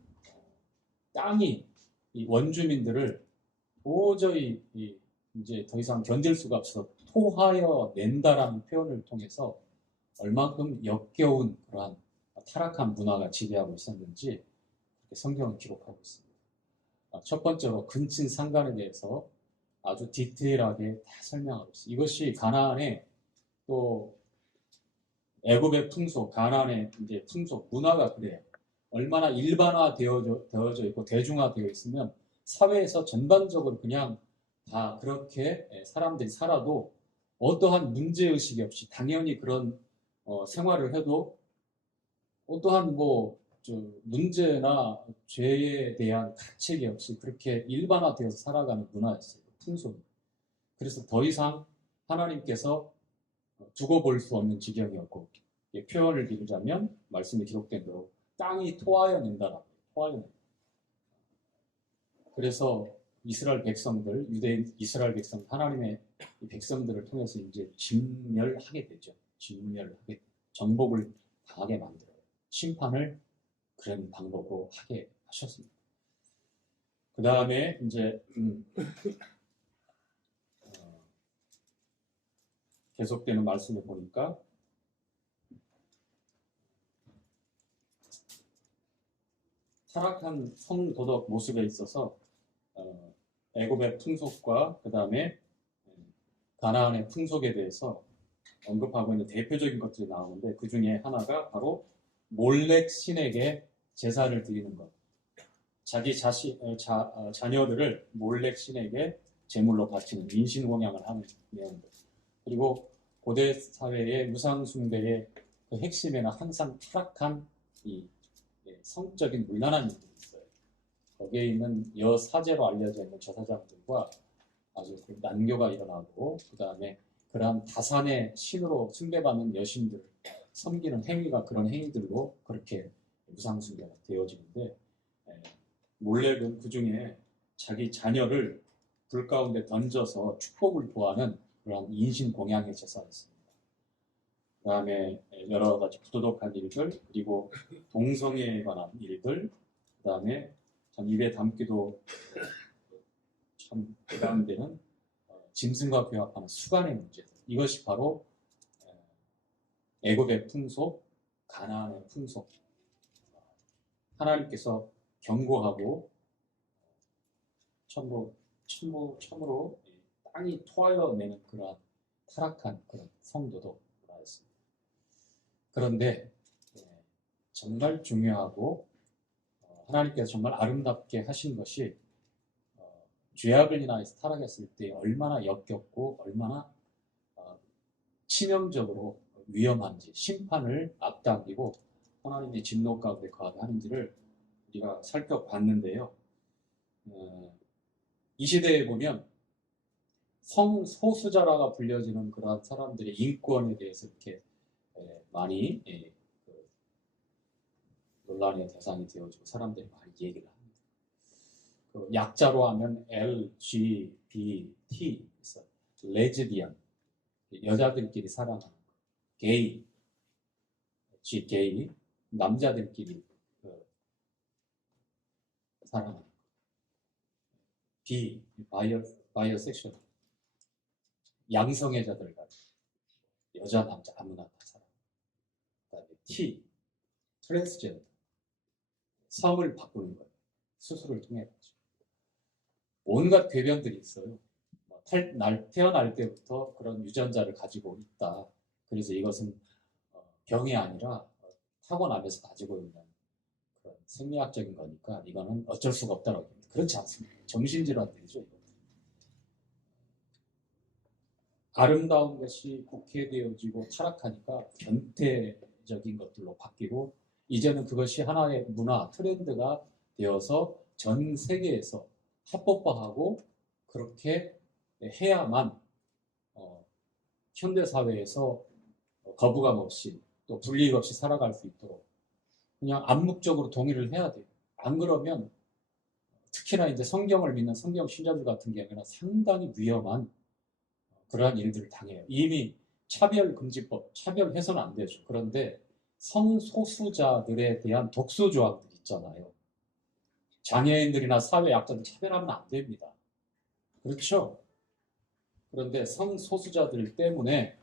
땅이 이 원주민들을 도저히 이제 더 이상 견딜 수가 없어서 토하여 낸다라는 표현을 통해서 얼만큼 역겨운 그러한 타락한 문화가 지배하고 있었는지 그렇게 성경은 기록하고 있습니다. 첫 번째로 근친 상간에 대해서 아주 디테일하게 다 설명하고 있습니다. 이것이 가나안의 또 애굽의 풍속, 가나안의 이제 풍속, 문화가 그래요. 얼마나 일반화되어져 있고 대중화되어 있으면 사회에서 전반적으로 그냥 다 그렇게 사람들이 살아도 어떠한 문제의식이 없이 당연히 그런 생활을 해도 어떠한 문제나 죄에 대한 가책이 없이 그렇게 일반화되어서 살아가는 문화였어요. 풍속이. 그래서 더 이상 하나님께서 두고 볼 수 없는 지경이었고, 표현을 기르자면 말씀에 기록된 대로 땅이 토하여 낸다라. 토하여 낸다. 그래서 이스라엘 백성들, 유대인 이스라엘 백성, 하나님의 백성들을 통해서 이제 진멸하게 되죠. 진멸하게, 정복을 당하게 만들어요. 심판을 그런 방법으로 하게 하셨습니다. 그 다음에 이제 계속되는 말씀을 보니까 타락한 성도덕 모습에 있어서 애굽의 풍속과 그 다음에 가나안의 풍속에 대해서 언급하고 있는 대표적인 것들이 나오는데, 그 중에 하나가 바로 몰렉 신에게 제사를 드리는 것. 자기 자녀들을 몰렉 신에게 제물로 바치는 인신공양을 하는 내용들. 그리고 고대 사회의 우상 숭배의 그 핵심에는 항상 타락한 이 성적인 문란한 일들이 있어요. 거기에 있는 여사제로 알려져 있는 제사장들과 아주 난교가 일어나고, 그 다음에 그러한 다산의 신으로 숭배받는 여신들을 섬기는 행위가 그런 행위들로 그렇게 우상 숭배가 되어지는데, 몰렉은 그 중에 자기 자녀를 불 가운데 던져서 축복을 구하는 그런 인신공양의 제사였습니다. 그 다음에 여러 가지 부도덕한 일들, 그리고 동성애에 관한 일들, 그 다음에 참 입에 담기도 참 부담되는 짐승과 교합하는 수간의 문제들. 이것이 바로 애굽의 풍속, 가나안의 풍속. 하나님께서 경고하고 참으로 땅이 토하여 내는 그러한 타락한 그런 성도도 나였습니다. 그런데 정말 중요하고 하나님께서 정말 아름답게 하신 것이 죄악을 인하여서 타락했을 때 얼마나 역겹고 얼마나 치명적으로 위험한지, 심판을 앞당기고 하나님의 진노 가운데 거하게 하는지를 우리가 살펴봤는데요. 이 시대에 보면 성소수자라가 불려지는 그러한 사람들의 인권에 대해서 이렇게 많이 논란의 대상이 되어지고 사람들이 많이 얘기를 합니다. 그 약자로 하면 LGBT, 레즈비언, 여자들끼리 사랑하는 거, 게이, 남자들끼리 사랑하는 거, 바이오섹슈얼, 양성애자들과 여자, 남자 아무나 다 사랑하는 거. 그다음에 트랜스젠더, 성을 바꾸는 거예요. 수술을 통해 가지고. 온갖 궤변들이 있어요. 태어날 때부터 그런 유전자를 가지고 있다. 그래서 이것은 병이 아니라 타고나면서 가지고 있는 그런 생리학적인 거니까 이거는 어쩔 수가 없다라고 합니다. 그렇지 않습니다. 정신질환들이죠. 이거. 아름다운 것이 국회되어지고 타락하니까 변태적인 것들로 바뀌고, 이제는 그것이 하나의 문화 트렌드가 되어서 전 세계에서 합법화하고 그렇게 해야만 현대사회에서 거부감 없이 또 불이익 없이 살아갈 수 있도록 그냥 암묵적으로 동의를 해야 돼요. 안 그러면 특히나 이제 성경을 믿는 성경 신자들 같은 경우에는 상당히 위험한 그러한 일들을 당해요. 이미 차별금지법, 차별해서는 안 되죠. 그런데 성소수자들에 대한 독소 조항들 있잖아요. 장애인들이나 사회 약자들 차별하면 안 됩니다. 그렇죠? 그런데 성소수자들 때문에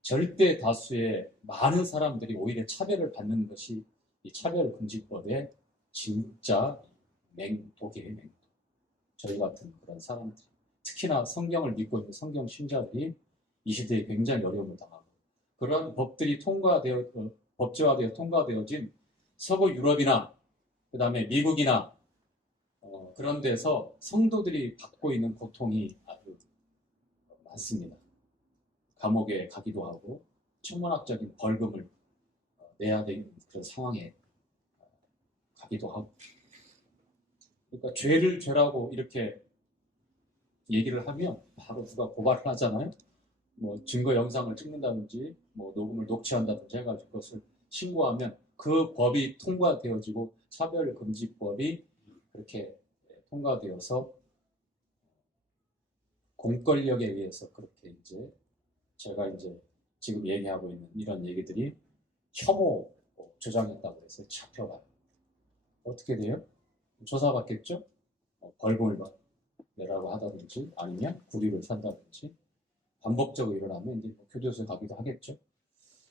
절대 다수의 많은 사람들이 오히려 차별을 받는 것이 이 차별금지법의 진짜 맹독이에요, 맹독. 저희 같은 그런 사람들. 특히나 성경을 믿고 있는 성경 신자들이 이 시대에 굉장히 어려움을 당하고 그런 법들이 법제화되어 통과되어진 서구 유럽이나 그 다음에 미국이나 그런 데서 성도들이 받고 있는 고통이 아주 많습니다. 감옥에 가기도 하고 천문학적인 벌금을 내야 되는 그런 상황에 가기도 하고 그러니까 죄를 죄라고 이렇게 얘기를 하면 바로 누가 고발을 하잖아요. 뭐 증거 영상을 찍는다든지 뭐 녹음을 녹취한다든지 해가지고 그것을 신고하면 그 법이 통과되어지고 차별금지법이 그렇게 통과되어서 공권력에 의해서 그렇게 이제 제가 이제 지금 얘기하고 있는 이런 얘기들이 혐오 조장했다고 해서 잡혀가요. 어떻게 돼요? 조사받겠죠? 벌금을 내라고 하다든지 아니면 구리를 산다든지 반복적으로 일어나면 이제 교도소에 가기도 하겠죠.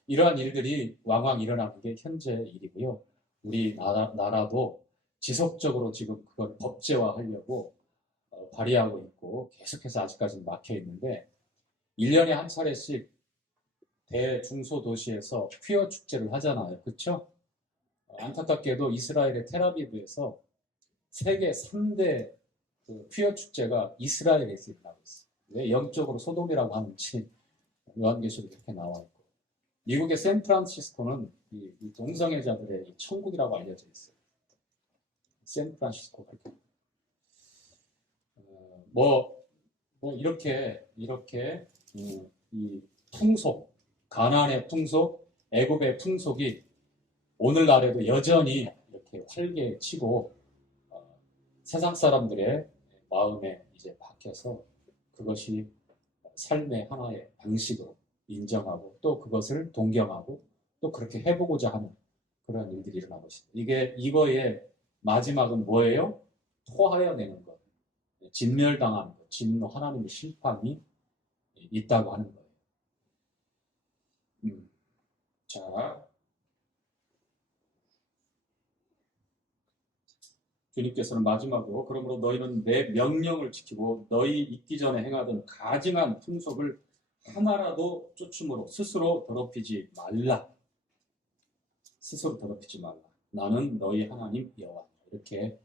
이러한 일들이 왕왕 일어나는 게 현재 일이고요. 우리 나라도 지속적으로 지금 그걸 법제화하려고 발의하고 있고 계속해서 아직까지는 막혀 있는데 1년에 한 차례씩 대중소도시에서 퀴어 축제를 하잖아요. 그렇죠? 안타깝게도 이스라엘의 텔아비브에서 세계 3대 그 퀴어 축제가 이스라엘에서 일어나고 있어요. 왜 영적으로 소돔이라고 하는지 요한계시록에 이렇게 나와 있고 미국의 샌프란시스코는 이 동성애자들의 천국이라고 알려져 있어요. 샌프란시스코가 이렇게 이 풍속, 가나안의 풍속, 애굽의 풍속이 오늘날에도 여전히 이렇게 활개치고 세상 사람들의 마음에 이제 박혀서 그것이 삶의 하나의 방식으로 인정하고 또 그것을 동경하고 또 그렇게 해보고자 하는 그런 일들이 일어나고 있습니다. 이거의 마지막은 뭐예요? 토하여내는 것, 진멸당하는 것, 진노 하나님의 심판이 있다고 하는 거예요. 자, 주님께서는 마지막으로 그러므로 너희는 내 명령을 지키고 너희 있기 전에 행하던 가증한 풍속을 하나라도 쫓음으로 스스로 더럽히지 말라. 스스로 더럽히지 말라. 나는 너희 하나님 여호와. 이렇게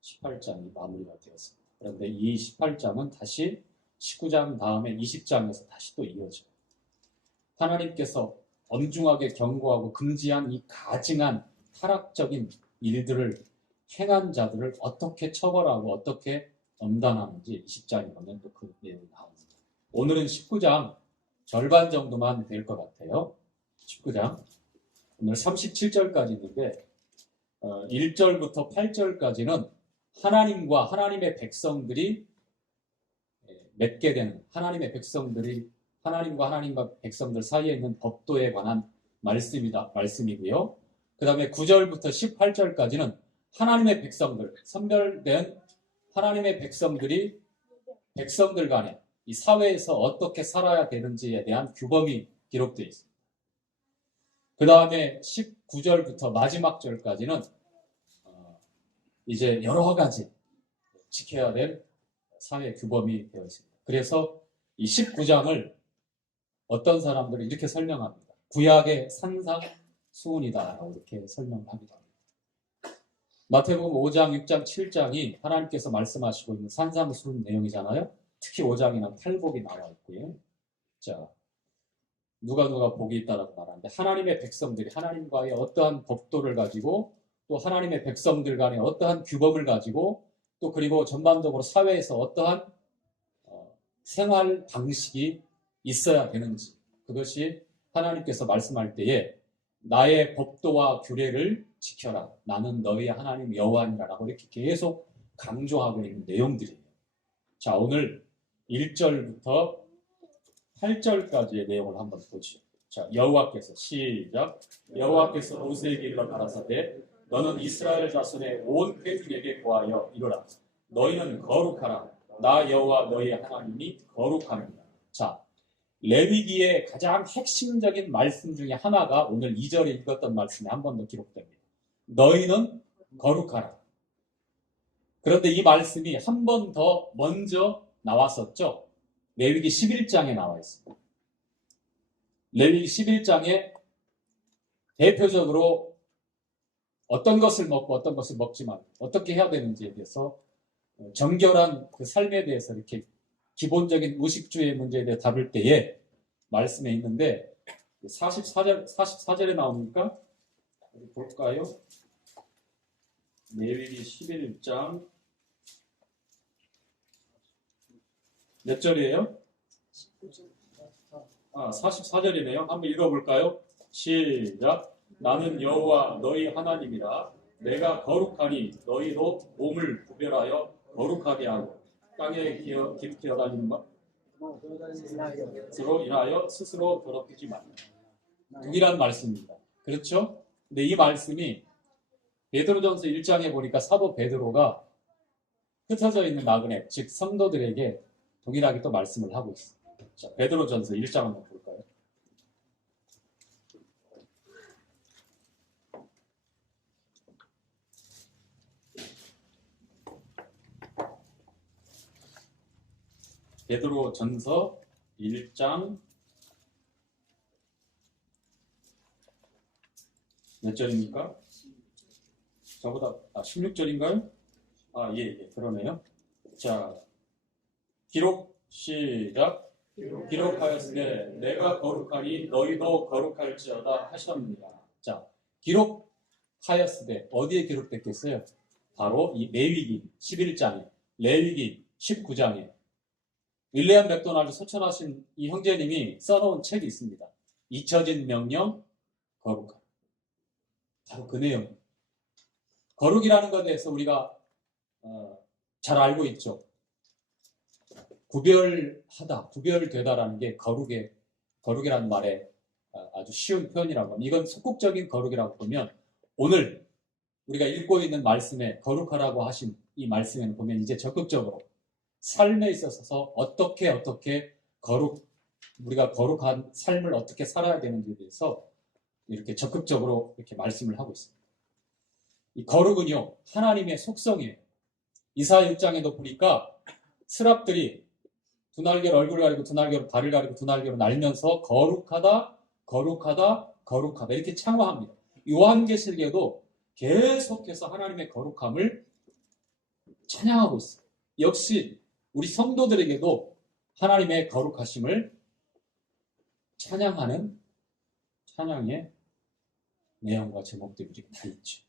18장이 마무리가 되었습니다. 그런데 이 18장은 다시 19장 다음에 20장에서 다시 또 이어져요. 하나님께서 엄중하게 경고하고 금지한 이 가증한 타락적인 일들을 행한 자들을 어떻게 처벌하고 어떻게 엄단하는지 20장에 보면 또 그 내용이 나옵니다. 오늘은 19장 절반 정도만 될 것 같아요. 19장 오늘 37절까지 있는데 1절부터 8절까지는 하나님과 하나님의 백성들이 맺게 되는 하나님과 백성들 사이에 있는 법도에 관한 말씀이고요. 그 다음에 9절부터 18절까지는 하나님의 백성들, 선별된 하나님의 백성들이 백성들 간에 이 사회에서 어떻게 살아야 되는지에 대한 규범이 기록되어 있습니다. 그 다음에 19절부터 마지막 절까지는 이제 여러 가지 지켜야 될 사회 규범이 되어 있습니다. 그래서 이 19장을 어떤 사람들은 이렇게 설명합니다. 구약의 산상수훈이다 이렇게 설명하기도 합니다. 마태복음 5장, 6장, 7장이 하나님께서 말씀하시고 있는 산상수훈 내용이잖아요. 특히 5장에는 팔복이 나와 있고요. 자, 누가 복이 있다라고 말하는데 하나님의 백성들이 하나님과의 어떠한 법도를 가지고 또 하나님의 백성들 간에 어떠한 규범을 가지고 또 그리고 전반적으로 사회에서 어떠한 생활 방식이 있어야 되는지 그것이 하나님께서 말씀할 때에 나의 법도와 규례를 지켜라. 나는 너희의 하나님 여호와니라 라고 이렇게 계속 강조하고 있는 내용들이에요. 자, 오늘 1절부터 8절까지의 내용을 한번 보죠. 자, 여호와께서 시작. 여호와께서 모세에게 일러 가라사대 너는 이스라엘 자손의 온 회중에게 고하여 이르라. 너희는 거룩하라. 나 여호와 너희의 하나님이 거룩합니다. 자, 레위기의 가장 핵심적인 말씀 중에 하나가 오늘 2절에 읽었던 말씀에 한 번 더 기록됩니다. 너희는 거룩하라. 그런데 이 말씀이 한 번 더 먼저 나왔었죠. 레위기 11장에 나와 있습니다. 레위기 11장에 대표적으로 어떤 것을 먹고 어떤 것을 먹지 말고 어떻게 해야 되는지에 대해서 정결한 그 삶에 대해서 이렇게 기본적인 의식주의 문제에 대해 답을 때에 말씀에 있는데 44절에 나오니까 어디 볼까요? 레위기 11장 몇 절이에요? 44절이네요. 한번 읽어볼까요? 시작. 나는 여호와 너희 하나님이라. 내가 거룩하니 너희도 몸을 구별하여 거룩하게 하고 땅에 기어다니는 것으로 인하여 스스로 더럽히지 말라. 동일한 말씀입니다. 그렇죠? 근데 이 말씀이 베드로전서 1장에 보니까 사도 베드로가 흩어져 있는 나그네, 즉 성도들에게 동일하게 또 말씀을 하고 있습니다. 자, 베드로전서 1장 한번 볼까요? 베드로전서 1장 몇 절입니까? 저보다 16절인가요? 예, 그러네요. 자, 기록 시작. 기록하였으되 내가 거룩하니 너희도 거룩할지어다 하셨느니라. 자, 기록하였으되 어디에 기록됐겠어요? 바로 이 레위기 11장에, 레위기 19장에 윌리엄 맥도날드 소천하신 이 형제님이 써놓은 책이 있습니다. 잊혀진 명령 거룩함. 바로 그 내용. 거룩이라는 것에 대해서 우리가 잘 알고 있죠. 구별하다, 구별되다라는 게 거룩이라는 말에 아주 쉬운 표현이라고 합니다. 이건 속국적인 거룩이라고 보면 오늘 우리가 읽고 있는 말씀에 거룩하라고 하신 이 말씀에는 보면 이제 적극적으로 삶에 있어서 어떻게 우리가 거룩한 삶을 어떻게 살아야 되는지에 대해서 이렇게 적극적으로 이렇게 말씀을 하고 있습니다. 이 거룩은요, 하나님의 속성이에요. 이사야 6장에도 보니까 스랍들이 두 날개로 얼굴을 가리고 두 날개로 발을 가리고 두 날개로 날면서 거룩하다, 거룩하다, 거룩하다 이렇게 창화합니다. 요한계시록에도 계속해서 하나님의 거룩함을 찬양하고 있어요. 역시 우리 성도들에게도 하나님의 거룩하심을 찬양하는 찬양의 내용과 제목들이 다 있죠.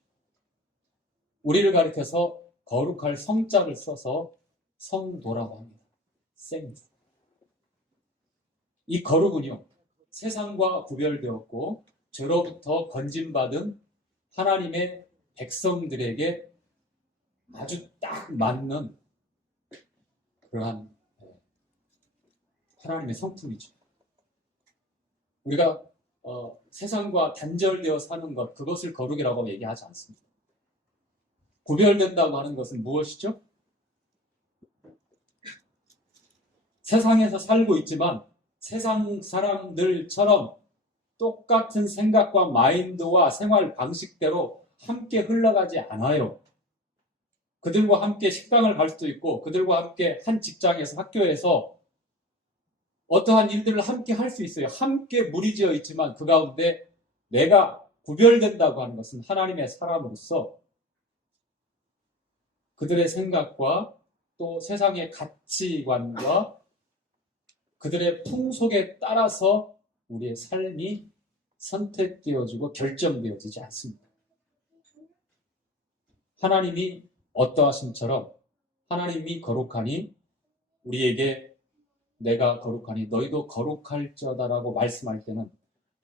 우리를 가리켜서 거룩할 성자를 써서 성도라고 합니다. 생트. 이 거룩은요, 세상과 구별되었고 죄로부터 건진받은 하나님의 백성들에게 아주 딱 맞는 그러한 하나님의 성품이죠. 우리가 세상과 단절되어 사는 것, 그것을 거룩이라고 얘기하지 않습니다. 구별된다고 하는 것은 무엇이죠? 세상에서 살고 있지만 세상 사람들처럼 똑같은 생각과 마인드와 생활 방식대로 함께 흘러가지 않아요. 그들과 함께 식당을 갈 수도 있고 그들과 함께 한 직장에서 학교에서 어떠한 일들을 함께 할 수 있어요. 함께 무리지어 있지만 그 가운데 내가 구별된다고 하는 것은 하나님의 사람으로서 그들의 생각과 또 세상의 가치관과 그들의 풍속에 따라서 우리의 삶이 선택되어지고 결정되어지지 않습니다. 하나님이 어떠하심처럼 하나님이 거룩하니 우리에게 내가 거룩하니 너희도 거룩할지어다라고 말씀할 때는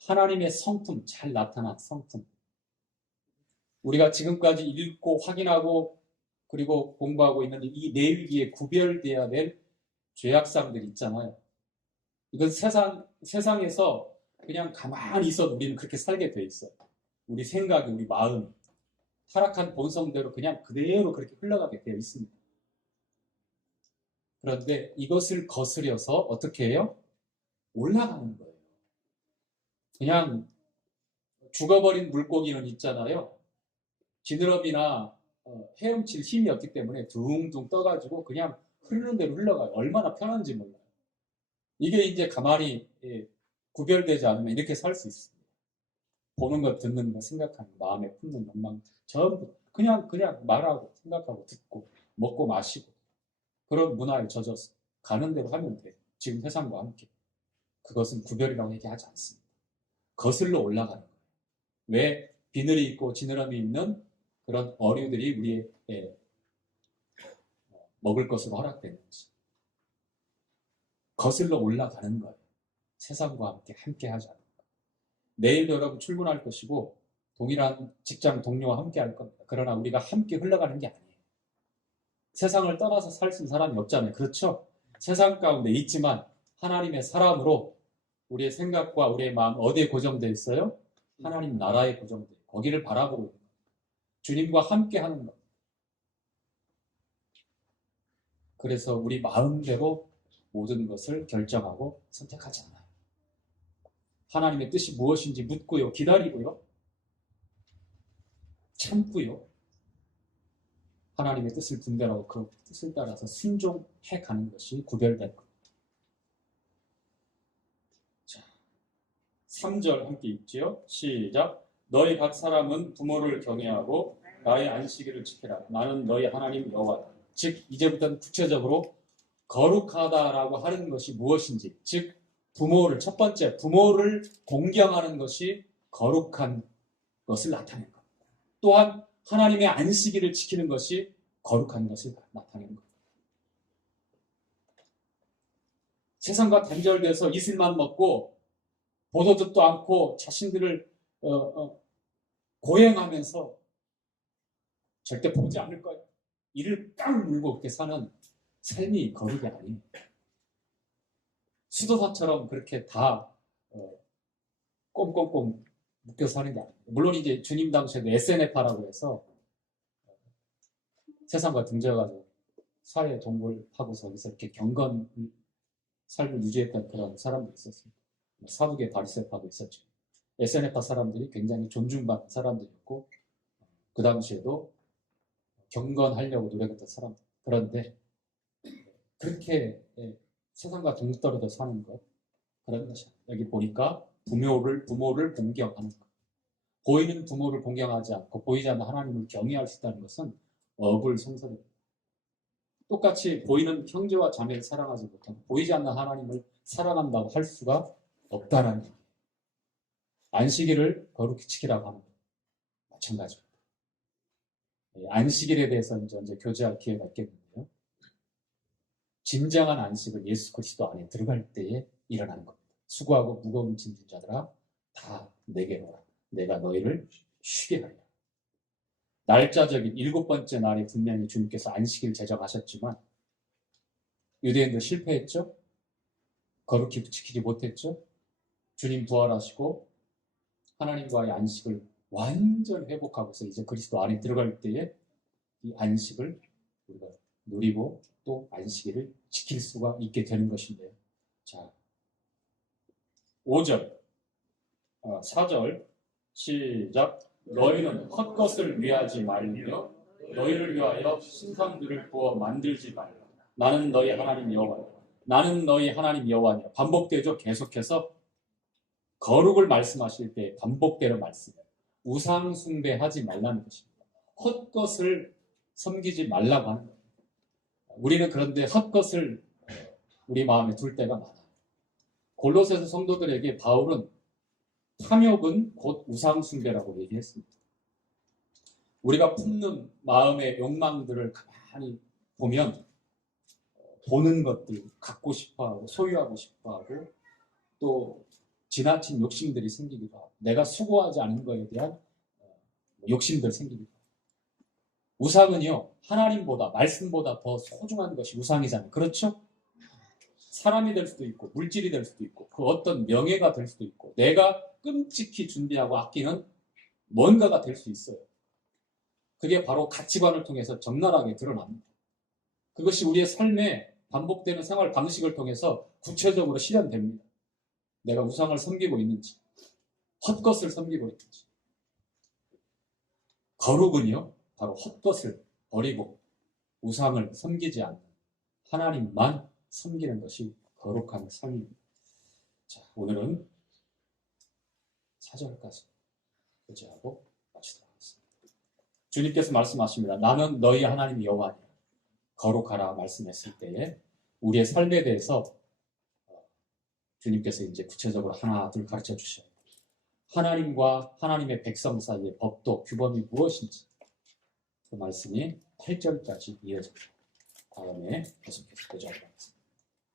하나님의 성품, 잘 나타난 성품, 우리가 지금까지 읽고 확인하고 그리고 공부하고 있는 이 네 위기에 구별돼야 될 죄악상들 있잖아요. 이건 세상에서 그냥 가만히 있어도 우리는 그렇게 살게 돼 있어요. 우리 생각이, 우리 마음이 타락한 본성대로 그냥 그대로 그렇게 흘러가게 되어 있습니다. 그런데 이것을 거스려서 어떻게 해요? 올라가는 거예요. 그냥 죽어버린 물고기는 있잖아요. 지느러미나 헤엄칠 힘이 없기 때문에 둥둥 떠가지고 그냥 흐르는 대로 흘러가요. 얼마나 편한지 몰라요. 이게 이제 가만히 구별되지 않으면 이렇게 살 수 있습니다. 보는 것, 듣는 것, 생각하는 것, 마음에 품는 욕망 전부 그냥 말하고 생각하고 듣고 먹고 마시고 그런 문화에 젖어서 가는 대로 하면 돼요. 지금 세상과 함께. 그것은 구별이라고 얘기하지 않습니다. 거슬러 올라가는 거예요. 왜 비늘이 있고 지느러미 있는 그런 어류들이 우리의 먹을 것으로 허락되는지 거슬러 올라가는 거예요. 세상과 함께 하지 않는 거예요. 내일도 여러분 출근할 것이고 동일한 직장 동료와 함께 할 겁니다. 그러나 우리가 함께 흘러가는 게 아니에요. 세상을 떠나서 살 수 있는 사람이 없잖아요. 그렇죠? 세상 가운데 있지만 하나님의 사람으로 우리의 생각과 우리의 마음 어디에 고정되어 있어요? 하나님 나라에 고정되어 있어요. 거기를 바라보고 있는 거예요. 주님과 함께 하는 겁니다. 그래서 우리 마음대로 모든 것을 결정하고 선택하지 않아요. 하나님의 뜻이 무엇인지 묻고요. 기다리고요. 참고요. 하나님의 뜻을 분별하고 그 뜻을 따라서 순종해 가는 것이 구별된 겁니다. 자, 3절 함께 읽지요. 시작. 너희 각 사람은 부모를 경외하고 나의 안식일을 지키라. 나는 너희 하나님 여호와다. 즉 이제부터는 구체적으로 거룩하다라고 하는 것이 무엇인지, 즉 부모를 첫 번째 부모를 공경하는 것이 거룩한 것을 나타내는 겁니다. 또한 하나님의 안식일을 지키는 것이 거룩한 것을 나타내는 겁니다. 세상과 단절돼서 이슬만 먹고 보도 듣도 않고 자신들을 고행하면서 절대 보지 않을 거예요. 이를 깡 물고 그렇게 사는 삶이 거룩이 아니에요. 수도사처럼 그렇게 다 꼼꼼꼼 묶여 사는 게 아니에요. 물론 이제 주님 당시에도 SNF라고 해서 세상과 등져가지고 사회 동굴하고서 거기서 이렇게 경건 삶을 유지했던 그런 사람들이 있었습니다. 사북의 바리새파도 있었죠. SNF 사람들이 굉장히 존중받는 사람들이었고 그 당시에도 경건하려고 노력했던 사람들. 그런데 그렇게 세상과 동떨어져 사는 것 그런 것이 여기 보니까 부모를 공경하는 것. 보이는 부모를 공경하지 않고 보이지 않는 하나님을 경외할 수 있다는 것은 어불성설입니다. 똑같이 보이는 형제와 자매를 사랑하지 못하고 보이지 않는 하나님을 사랑한다고 할 수가 없다는 얘기예요. 안식일을 거룩히 지키라고 하는 것 마찬가지입니다. 안식일에 대해서 이제 교제할 기회가 있겠는데요. 진정한 안식을 예수 그리스도 안에 들어갈 때에 일어나는 겁니다. 수고하고 무거운 짐진 자들아 다 내게로 오라. 내가 너희를 쉬게 하리라. 날짜적인 7번째 날에 분명히 주님께서 안식일 제정하셨지만 유대인들 실패했죠. 거룩히 지키지 못했죠. 주님 부활하시고 하나님과의 안식을 완전 회복하고서 이제 그리스도 안에 들어갈 때에 이 안식을 우리가 누리고 또 안식일을 지킬 수가 있게 되는 것인데요. 자, 5절, 4절 시작. 너희는 헛것을 위하지 말며 너희를 위하여 신상들을 부어 만들지 말라. 나는 너희 하나님 여호와니. 나는 너희 하나님 여호와니. 반복되죠. 계속해서 거룩을 말씀하실 때 반복되는 말씀이에요. 우상 숭배하지 말라는 것입니다. 헛것을 섬기지 말라고 하는 겁니다. 우리는 그런데 헛것을 우리 마음에 둘 때가 많아요. 골로새서 성도들에게 바울은 탐욕은 곧 우상 숭배라고 얘기했습니다. 우리가 품는 마음의 욕망들을 가만히 보면 보는 것들, 갖고 싶어하고 소유하고 싶어하고 또 지나친 욕심들이 생기기도 하고 내가 수고하지 않은 것에 대한 욕심들 생기기도 하고 우상은요, 하나님보다, 말씀보다 더 소중한 것이 우상이잖아요. 그렇죠? 사람이 될 수도 있고, 물질이 될 수도 있고, 그 어떤 명예가 될 수도 있고, 내가 끔찍히 준비하고 아끼는 뭔가가 될 수 있어요. 그게 바로 가치관을 통해서 적나라하게 드러납니다. 그것이 우리의 삶에 반복되는 생활 방식을 통해서 구체적으로 실현됩니다. 내가 우상을 섬기고 있는지, 헛것을 섬기고 있는지. 거룩은요, 바로 헛것을 버리고 우상을 섬기지 않는 하나님만 섬기는 것이 거룩한 삶입니다. 자, 오늘은 4절까지 교제하고 마치도록 하겠습니다. 주님께서 말씀하십니다. 나는 너희 하나님 여호와니라. 거룩하라 말씀했을 때에 우리의 삶에 대해서 주님께서 이제 구체적으로 하나 둘 가르쳐 주셔요. 하나님과 하나님의 백성 사이의 법도 규범이 무엇인지 그 말씀이 8절까지 이어집니다. 다음에 계속해서 보도록 하겠습니다.